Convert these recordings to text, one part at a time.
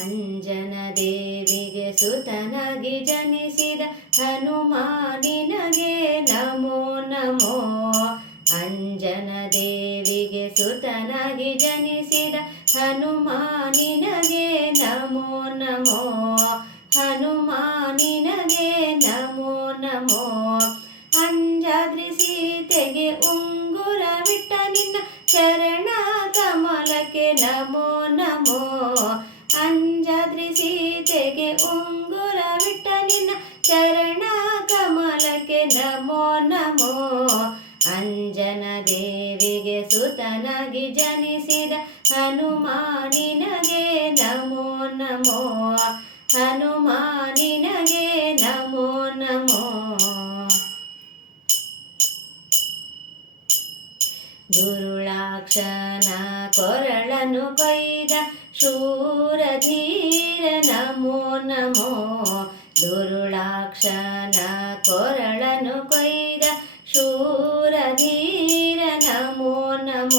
ಅಂಜನ ದೇವಿಗೆ ಸುತನಾಗಿ ಜನಿಸಿದ ಹನುಮಾನಿನಗೆ ನಮೋ ನಮೋ. ಅಂಜನ ದೇವಿಗೆ ಸುತನಾಗಿ ಜನಿಸಿದ ಹನುಮಾನಿನಗೆ ನಮೋ ನಮೋ. ಹನುಮಾನಿನಗೆ ನಮೋ ನಮೋ. ಅಂಜಾದ್ರಿ ಸೀತೆಗೆ ಉಂಗುರವಿಟ್ಟ ನಿನ್ನ ಚರಣ ಕಮಲಕ್ಕೆ ನಮೋ ನಮೋ. ಕಮಲಕ್ಕೆ ನಮೋ ನಮೋ. ಅಂಜನ ದೇವಿಗೆ ಸುತನಾಗಿ ಜನಿಸಿದ ಹನುಮಾನಿನಗೆ ನಮೋ ನಮೋ. ಹನುಮಾನಿನಗೆ ನಮೋ ನಮೋ. ದುರುಳಾಕ್ಷನ ಕೊರಳನು ಕೊಯ್ದ ಶೂರಧೀರ ನಮೋ ನಮೋ. ದುರುಳಾಕ್ಷನ ಕೊರಳನು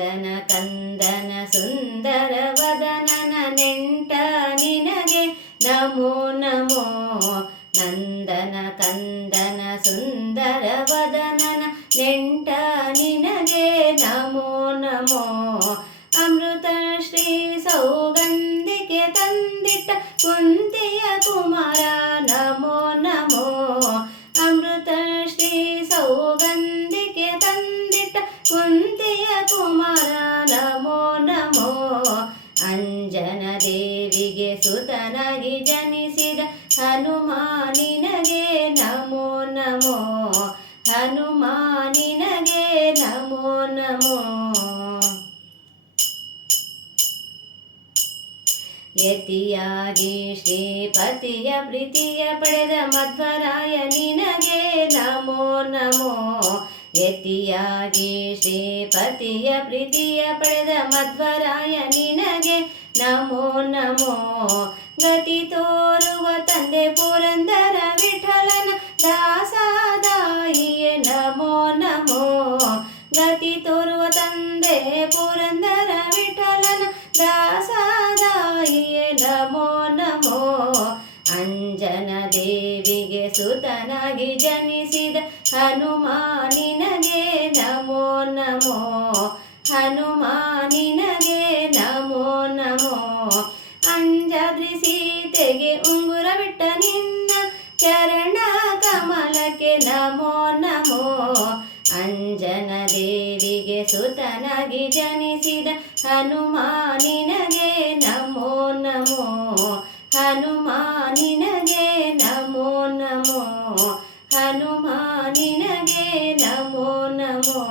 ನಂದನ ಕಂದನ ಸುಂದರ ವದನನ ನೆಂಟ ನಿನಗೆ. ನಮೋ ನಮೋ ನಂದನ ಕಂದನ ಸುಂದರ ವದನನ ನೆಂಟ ನಿನಗೆ. ನಮೋ ನಮೋ ಅಮೃತ ಶ್ರೀ ಸೌಗಂಧಿಕೆ ತಂದಿಟ್ಟ ಕುಂತಿಯ ಕುಮಾರ ಕುಮಾರ ನಮೋ ನಮೋ. ಅಂಜನ ದೇವಿಗೆ ಸುತನಾಗಿ ಜನಿಸಿದ ಹನುಮಾನಿನಗೆ ನಮೋ ನಮೋ. ಹನುಮಾನಿನಗೆ ನಮೋ ನಮೋ. ಯತಿಯಾಗಿ ಶ್ರೀಪತಿಯ ಪ್ರೀತಿಯ ಪಡೆದ ಮಧ್ವರಾಯ ನಿನಗೆ ನಮೋ ನಮೋ. ಯತಿಯಾಗಿ ಶ್ರೀಪತಿಯ ಪ್ರೀತಿಯ ಪಡೆದ ಮಧ್ವರಾಯ ನಿನಗೆ ನಮೋ ನಮೋ ಗತಿ ತೋರುವ ತಂದೆ ಪುರಂದರ ವಿಠಲನ ದಾಸದಾಯಿಯೇ ನಮೋ ನಮೋ ಗತಿ ತೋರುವ ಹನುಮಾನಿನಗೆ ನಮೋ ನಮೋ. ಹನುಮಾನಿನಗೆ ನಮೋ ನಮೋ. ಅಂಜಾದ್ರಿ ಸೀತೆಗೆ ಉಂಗುರವಿಟ್ಟ ನಿನ್ನ ಚರಣ ಕಮಲಕ್ಕೆ ನಮೋ ನಮೋ. ಅಂಜನ ದೇವಿಗೆ ಸುತನಾಗಿ ಜನಿಸಿದ ಹನುಮಾನಿನಗೆ ನಿನಗೆ ನಮೋ ನಮೋ